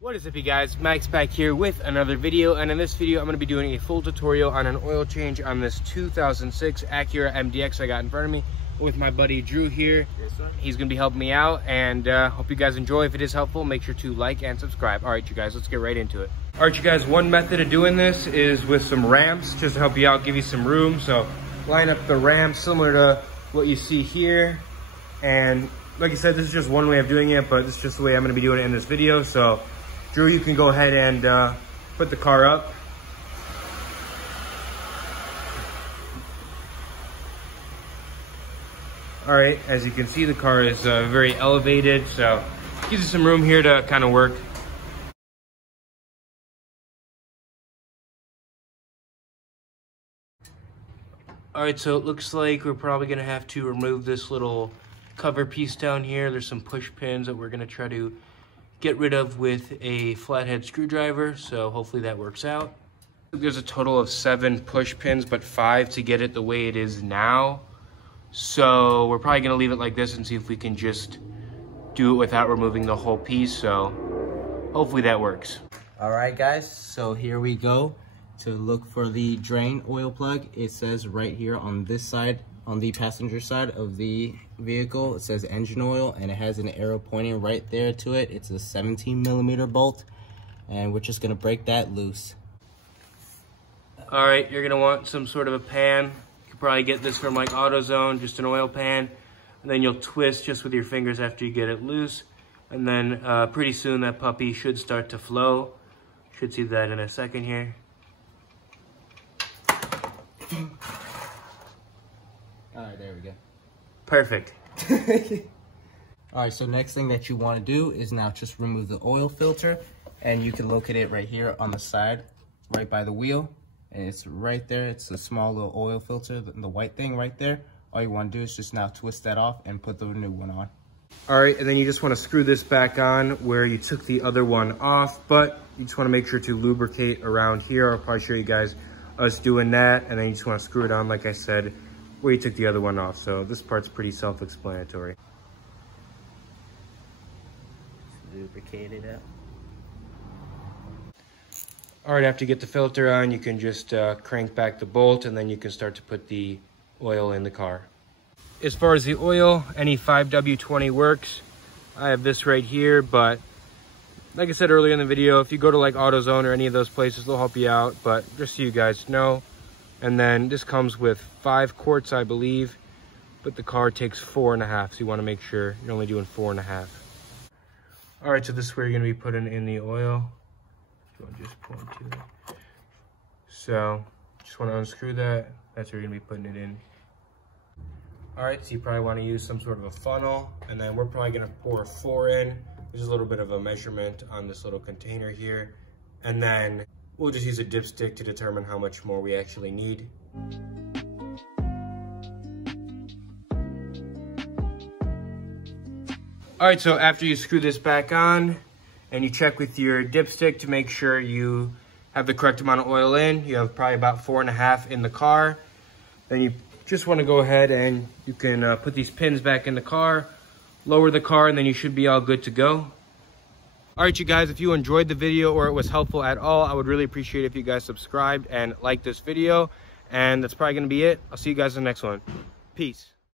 What is up, you guys? Max back here with another video, and in this video I'm going to be doing a full tutorial on an oil change on this 2006 Acura MDX I got in front of me with my buddy Drew here. Yes, sir. He's going to be helping me out, and hope you guys enjoy. If it is helpful, make sure to like and subscribe. All right, you guys, let's get right into it. All right, you guys, one method of doing this is with some ramps, just to help you out, give you some room. So line up the ramps similar to what you see here, and like I said, this is just one way of doing it, but this is just the way I'm going to be doing it in this video. So Drew, you can go ahead and put the car up. All right, as you can see, the car is very elevated, so gives you some room here to kind of work. All right, so it looks like we're probably gonna have to remove this little cover piece down here. There's some push pins that we're gonna try to get rid of with a flathead screwdriver, so hopefully that works out. There's a total of 7 push pins, but 5 to get it the way it is now. So we're probably gonna leave it like this and see if we can just do it without removing the whole piece, so hopefully that works. All right, guys, so here we go to look for the drain oil plug. It says right here on this side, on the passenger side of the vehicle, it says engine oil, and it has an arrow pointing right there to it. It's a 17mm bolt, and we're just gonna break that loose. All right, you're gonna want some sort of a pan. You could probably get this from like AutoZone, just an oil pan, and then you'll twist just with your fingers after you get it loose, and then pretty soon that puppy should start to flow. Should see that in a second here. All right, there we go. Perfect. All right, so next thing that you want to do is now just remove the oil filter, and you can locate it right here on the side, right by the wheel, and it's right there. It's a small little oil filter, the white thing right there. All you want to do is just now twist that off and put the new one on. All right, and then you just want to screw this back on where you took the other one off, but you just want to make sure to lubricate around here. I'll probably show you guys us doing that, and then you just want to screw it on, like I said, where you took the other one off. So this part's pretty self-explanatory. Lubricate it up. All right, after you get the filter on, you can just crank back the bolt, and then you can start to put the oil in the car. As far as the oil, any 5W20 works. I have this right here, but like I said earlier in the video, if you go to like AutoZone or any of those places, they'll help you out, but just so you guys know. And then this comes with 5 quarts, I believe, but the car takes 4.5, so you want to make sure you're only doing 4.5. All right, so this is where you're going to be putting in the oil. So I'll just point to it. So just want to unscrew that. That's where you're going to be putting it in. All right, so you probably want to use some sort of a funnel, and then we're probably going to pour 4 in. There's a little bit of a measurement on this little container here, and then we'll just use a dipstick to determine how much more we actually need. All right, so after you screw this back on and you check with your dipstick to make sure you have the correct amount of oil in, you have probably about 4.5 in the car, then you just want to go ahead and you can put these pins back in the car, lower the car, and then you should be all good to go. All right, you guys, if you enjoyed the video or it was helpful at all, I would really appreciate if you guys subscribed and liked this video. And that's probably going to be it. I'll see you guys in the next one. Peace.